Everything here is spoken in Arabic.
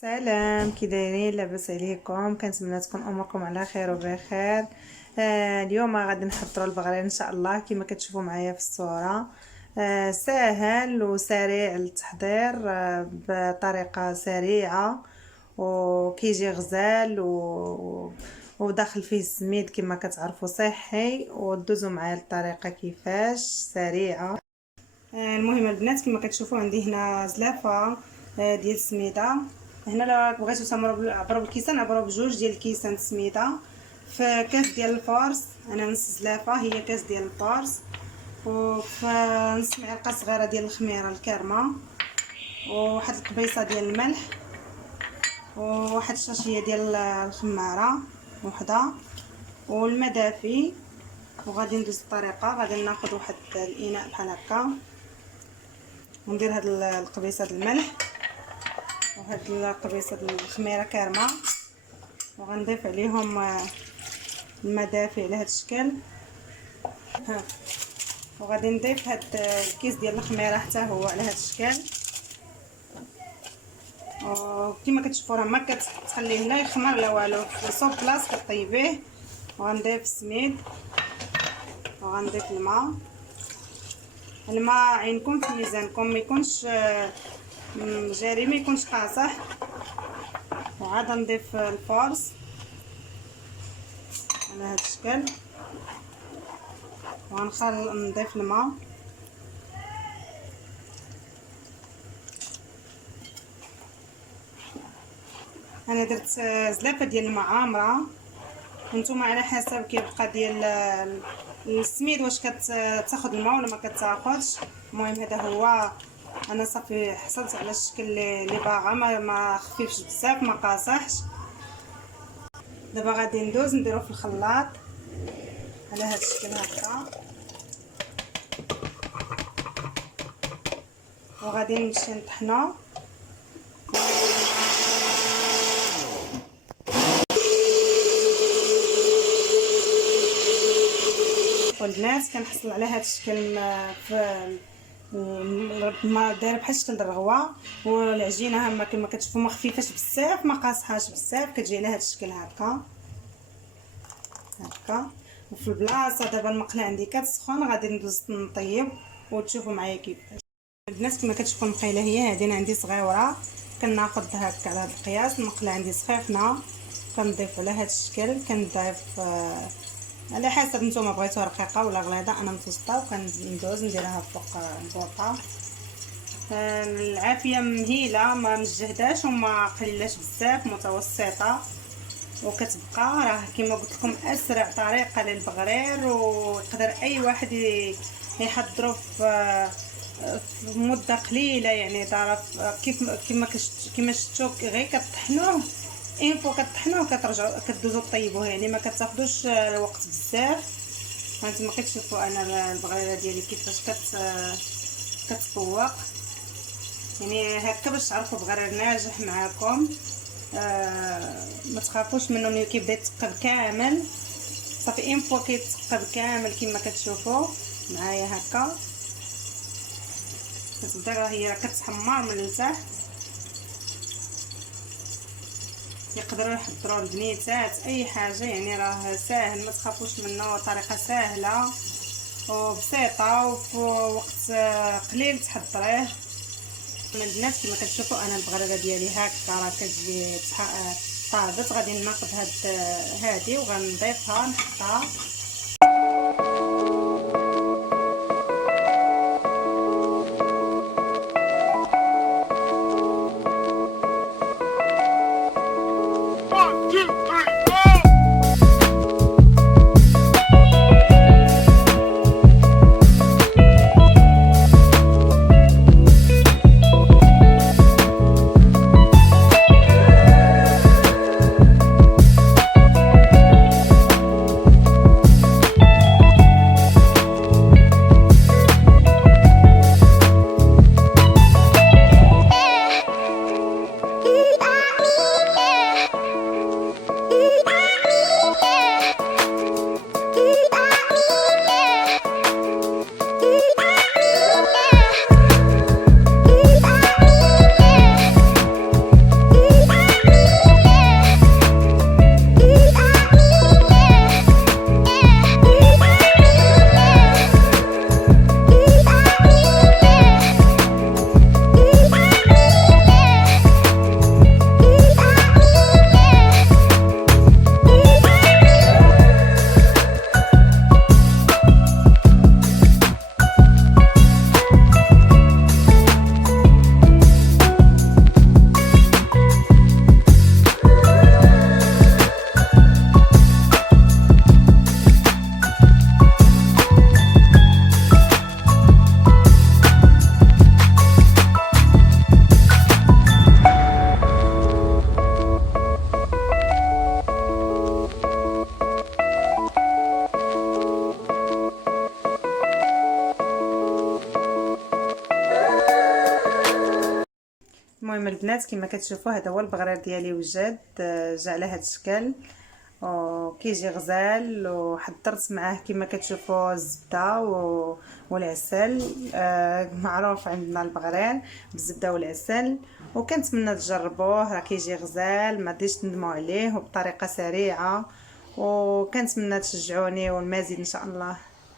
سلام، كي دايرين؟ لاباس عليكم؟ كنتمنى تكون اموركم على خير وبخير. اليوم غادي نحضروا البغرير ان شاء الله كما كتشوفوا معايا في الصوره. سهل وسريع التحضير، بطريقه سريعه، وكيجي غزال وداخل فيه السميد كما كتعرفوا، صحي. ودوزوا معايا الطريقه كيفاش سريعه. المهم البنات كما كتشوفوا عندي هنا زلافه ديال السميده. هنا لا بغيتو تعبروا بالكيسان، عبروا بجوج ديال الكيسان سميده في كاس ديال الفارس. انا نص زلافه هي كاس ديال الفارس، وفي نص معلقه صغيره ديال الخميره الكرمه، وواحد القبيصه ديال الملح، وواحد الشاشيه ديال الخماره وحده، والماء دافي. وغادي ندوز الطريقه. غادي ناخذ واحد الاناء بحال هكا، وندير هاد القبيصه ديال الملح وهاد القبيصه ديال الخميره كارمه، وغنضيف عليهم الماء دافي على هاد الشكل. وغادي نضيف هاد الكيس ديال الخميره حتى هو على هاد الشكل. وكما كتشوفوا راه ما كتخليه لا يخمر لا والو، في صوب بلاص كطيبيه. وغنضيف السميد وغنضيف الماء عينكم في ميزانكم، ما يكونش جاري، ما يكونش قاصح. وعاد نضيف الفارس على هذا الشكل، نضيف الماء. انا درت زلافه ديال الماء عامره، نتوما على حسب كيبقى ديال السميد، واش كتاخذ الماء ولا ما كتاخذش. المهم هذا هو، انا صافي حصلت على الشكل اللي باغا، ما خفيفش بزاف ما قاصحش. دابا غادي نديرو في الخلاط على هذا الشكل هكا، وغادي نمشي نطحنو. والبنات كنحصل على هذا الشكل في ما دايره بحال الشكل د الرغوه، والعجينه هما كما كتشوفوا ما خفيفاش بزاف ما قاصحاش بزاف، كتجي على هذا الشكل هكا. وفي البلاصه دابا المقله عندي كتسخن، غادي ندوز نطيب وتشوفوا معايا كيفاش. البنات كما كتشوفوا المقيله هي هذه، عندي صغيره، كناخذ هكا على هذا القياس. المقله عندي سخيفنه، كنضيف على هذا الشكل، كنضيف على حسب نتوما بغيتوها رقيقه ولا غليظه. انا متوسطه، وكندوز نديرها فوق البوطه. العافيه مهيله، ما مجهداش وما قليلاش بزاف، متوسطه. وكتبقى راه كما قلت لكم اسرع طريقه للبغرير، ويقدر اي واحد يحضروا في مده قليله. يعني تعرف كيما شفتوا غير كطحنوه، فوا كطحنوه كترجعوا كدوزوا طيبوه، يعني ما كتاخذوش الوقت بزاف. هانتوما كتشوفوا انا البغريره ديالي كيفاش كتفوق، يعني هكا باش تعرفوا بغرير ناجح معاكم. ما تخافوش منه ملي كيبدا يتقب كامل. صافي فوا كيتقب كامل كما كتشوفوا معايا هكا، كتبدا هي كتحمر من التحت. يقدروا يحضروا البنيتات اي حاجه، يعني راه ساهل، ما تخافوش منه، طريقه سهله وبسيطه وفي وقت قليل تحضريه. البنات كما كتشوفوا انا البغريره ديالي هكا راه كتجي طابت. غادي ناخذ هذه وغنضيفها نحطها. البنات كما كتشوفوا هذا هو البغرير ديالي وجد، جا على هذا الشكل وكيجي غزال. وحضرت معاه كما كتشوفوا الزبده والعسل، معروف عندنا البغرير بالزبده والعسل. وكنتمنى تجربوه، راه كيجي غزال، ما غاديش تندموا عليه وبطريقه سريعه. وكنتمنى تشجعوني والمزيد ان شاء الله.